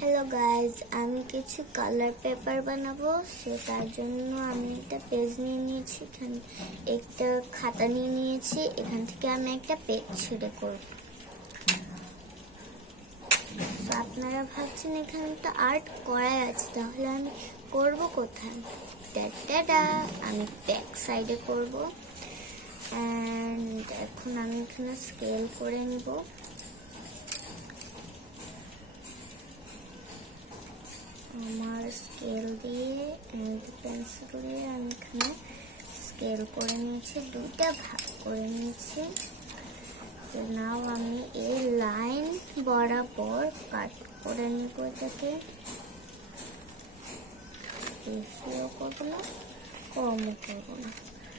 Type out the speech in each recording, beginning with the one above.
Hello guys, আমি কিছু colour paper বানাবো। সেটার জন্য আমি একটা পেজ নিয়ে নিয়েছি, এখানে একটা খাতা নিয়ে নিয়েছি। এখান থেকে আমি একটা পেজ ছেড়ে করব। আপনারা ভাবছেন এখানে একটা আর্ট করাই আছে, তাহলে আমি করব কোথায়? আমি ব্যাক সাইডে করব। অ্যান্ড এখন আমি এখানে স্কেল করে নিব। আমার স্কেল দিয়ে পেন্সিল দিয়ে আমি এখানে স্কেল করে নিয়েছি, দুটা ভাগ করে নিয়েছি। নাও আমি এই লাইন বরাবর কাট করে নিব। এটাকে বেশিও করবো না, কমও করবো না,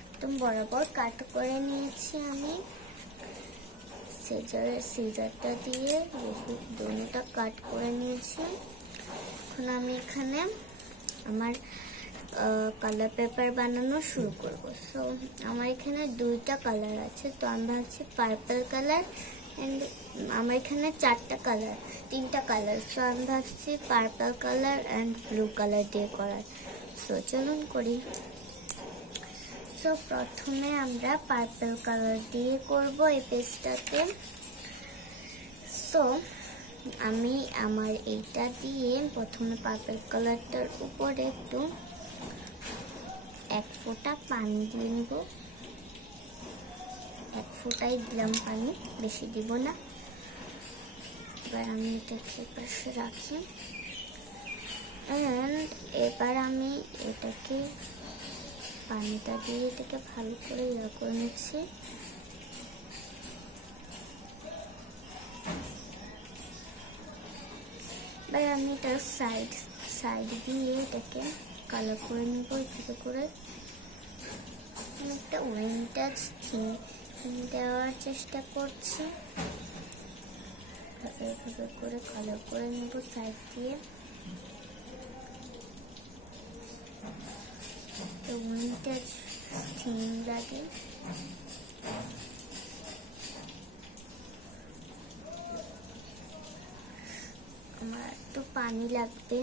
একদম বরাবর কাট করে নিয়েছি। আমি সিজারটা দিয়ে দুটোটা কাট করে নিয়েছি। এখন আমি এখানে আমার কালার পেপার বানানো শুরু করব। সো আমার এখানে দুইটা কালার আছে, তো আমি ভাবছি পার্পল কালার অ্যান্ড আমার এখানে তিনটা কালার। সো আমি ভাবছি purple colour and blue colour দিয়ে করার। সো চলুন করি। সো প্রথমে আমরা পার্পল কালার দিয়ে করব এই পেজটাতে। সো আমি আমার এইটা দিয়ে প্রথমে পার্পল কালারটার উপরে একটু এক ফোঁটা পানি দিয়ে নিব। এক ফোঁটাই দিলাম পানি, বেশি দিব না। এবার আমি এটাকে পাশে রাখি অ্যান্ড এবার আমি এটাকে পানিটা দিয়ে এটাকে ভালো করে ইয়ে করে নিচ্ছি। এবার আমি এটার সাইড দিয়ে এটাকে কালার করে নিব। এভাবে করে আমি একটা উইন্টার থিম দেওয়ার চেষ্টা করছি। এভাবে করে কালার করে নিব সাইড দিয়ে। উইন্টার থিম লাগে। আমার একটু পানি লাগবে।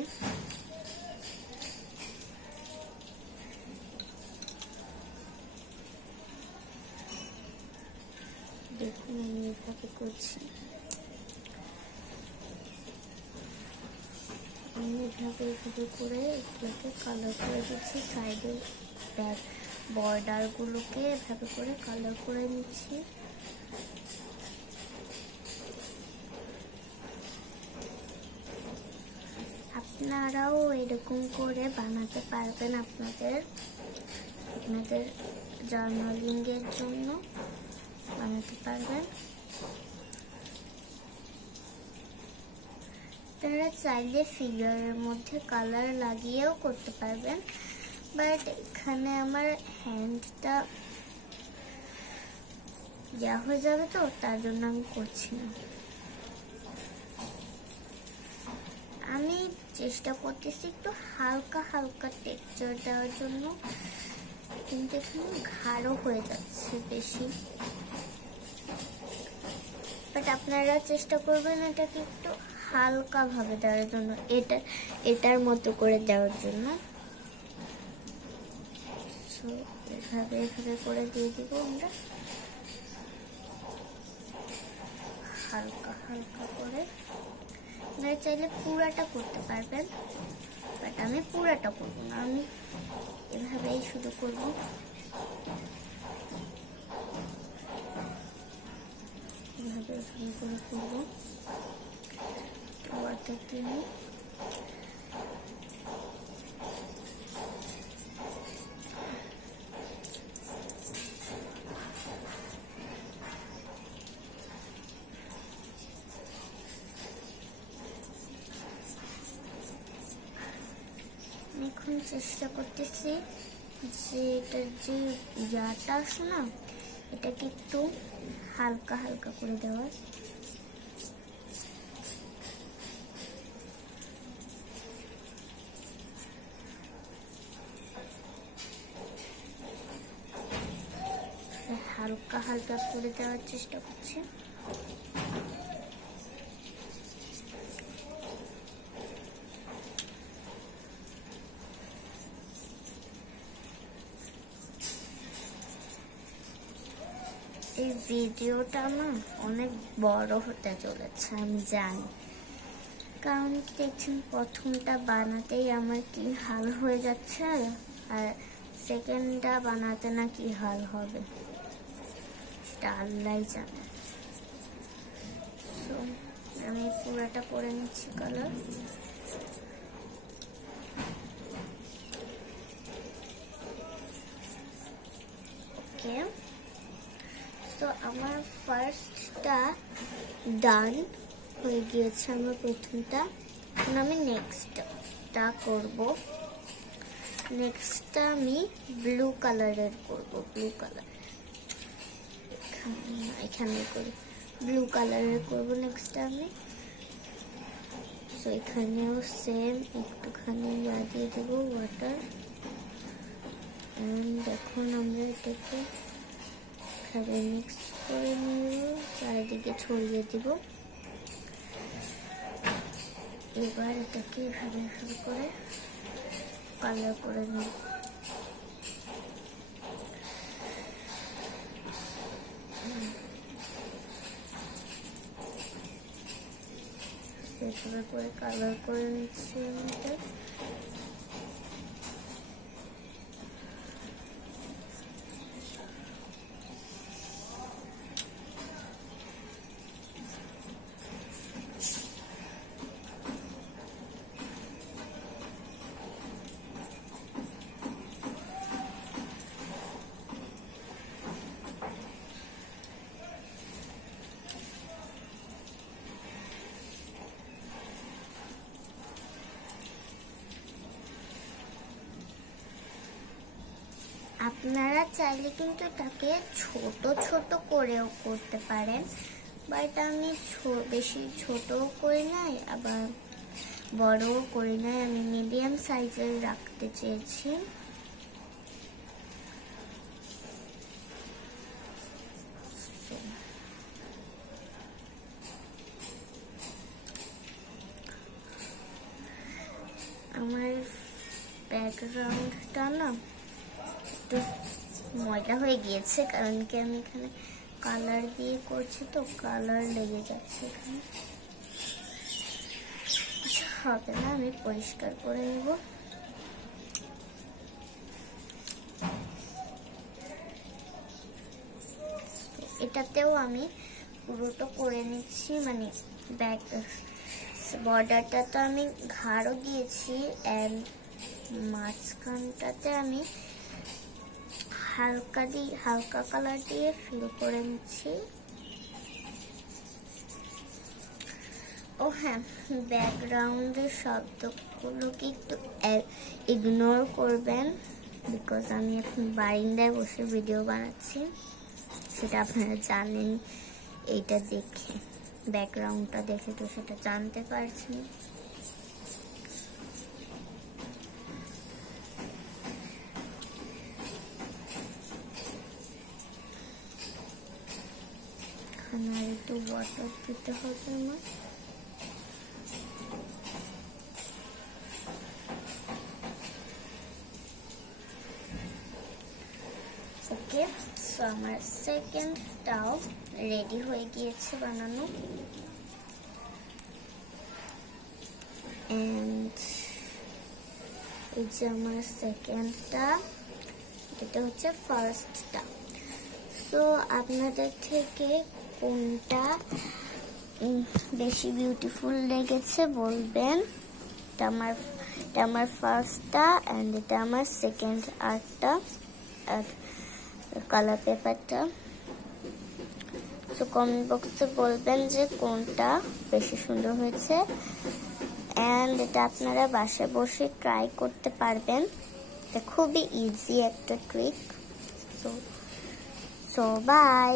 দেখুন আমি এভাবে করছি। আমি এভাবে করে এগুলোকে কালার করে দিচ্ছি। সাইডে বর্ডার গুলোকে এভাবে করে কালার করে নিচ্ছি। আপনারাও এরকম করে বানাতে পারবেন আপনাদের জার্নালিং এর জন্য বানাতে পারবেন। আপনারা চাইলে ফিগারের মধ্যে কালার লাগিয়েও করতে পারবেন, বাট এখানে আমার হ্যান্ডটা দেওয়া হয়ে যাবে, তো তার জন্য আমি করছি না। আমি চেষ্টা করতেছি একটু হালকা হালকা টেক্সচার দেওয়ার জন্য, কিন্তু এখানে গাঢ় হয়ে যাচ্ছে বেশি। বাট আপনারা চেষ্টা করবেন এটাকে একটু হালকা ভাবে দেওয়ার জন্য, এটার মতো করে দেওয়ার জন্য। সো এভাবে করে দিয়ে দিব আমরা হালকা হালকা করে। আপনারা চাইলে পুরাটা করতে পারবেন, বাট আমি পুরাটা করবো না, আমি এভাবেই শুরু করব। এভাবে শুরু করে করবো ওয়াটার দিয়ে। এখন চেষ্টা করতেছি যে এটার যে ইয়াটা আছে না, এটাকে একটু হালকা হালকা করে দেওয়ার। হালকা হালকা করে দেওয়ার চেষ্টা করছি। এই ভিডিওটা না অনেক বড় হতে চলেছে আমি জানি, কারণ দেখছেন প্রথমটা বানাতেই আমার কি হাল হয়ে যাচ্ছে, আর সেকেন্ডটা বানাতে না কি হাল হবে সেটা আল্লাহই জানে। তো আমি পুরোটা করে নিচ্ছি কালার। ওকে, তো আমার ফার্স্টটা ডান হয়ে গিয়েছে, আমার প্রথমটা। এখন আমি নেক্সটটা করব। নেক্সটটা আমি ব্লু কালারের করব, ব্লু কালার এখানে করি, ব্লু কালারের করব নেক্সটটা আমি। তো এখানেও সেম একটুখানি দিয়ে দেবো ওয়াটার, এন্ড এখন আমরা এটাকে ভাবে মিক্স করে নিব, চারিদিকে ছড়িয়ে দিব। এবার এটাকে ভাবে করে কালার করে নিব। এভাবে করে কালার করে নিচ্ছি আমাদের। আপনারা চাইলে কিন্তু এটাকে ছোট ছোট করেও করতে পারেন, বাট আমি বেশি ছোটও করি নাই আবার বড়ও করি নাই, আমি মিডিয়াম সাইজের রাখতে চেয়েছি। আমার ব্যাকগ্রাউন্ডটা না একটু ময়লা হয়ে গিয়েছে, কারণ কি আমি এখানে কালার দিয়ে করছি, তো কালার লেগে যাচ্ছে এখানে। আচ্ছা হবে না, আমি পরিষ্কার করে নেব। এটাতেও আমি পুরোটা করে নিচ্ছি, মানে ব্যাক বর্ডারটা তো আমি ঘাড়ও দিয়েছি, এন্ড মাঝখানটাতে আমি হালকা কালার দিয়ে ফিল করে নিচ্ছি। ও হ্যাঁ, ব্যাকগ্রাউন্ডের শব্দগুলোকে একটু ইগনোর করবেন, বিকজ আমি এখন বারান্দায় বসে ভিডিও বানাচ্ছি, সেটা আপনারা জানেন। এইটা দেখে, ব্যাকগ্রাউন্ডটা দেখে তো সেটা জানতে পারছেন। আর একটু ওয়াটার দিতে হবে আমার। ওকে, সো আমার সেকেন্ডটাও রেডি হয়ে গিয়েছে বানানো, এন্ড এই যে আমার সেকেন্ডটা, এটা হচ্ছে ফার্স্টটা। সো আপনাদের থেকে কোনটা বেশি বিউটিফুল লেগেছে বলবেন। এটা আমার ফার্স্টটা, এন্ড এটা আমার সেকেন্ড আর্টটা, কালার পেপারটা। তো কমেন্ট বক্সে বলবেন যে কোনটা বেশি সুন্দর হয়েছে, এন্ড এটা আপনারা বাসায় বসে ট্রাই করতে পারবেন। এটা খুবই ইজি একটা ট্রিক। So by.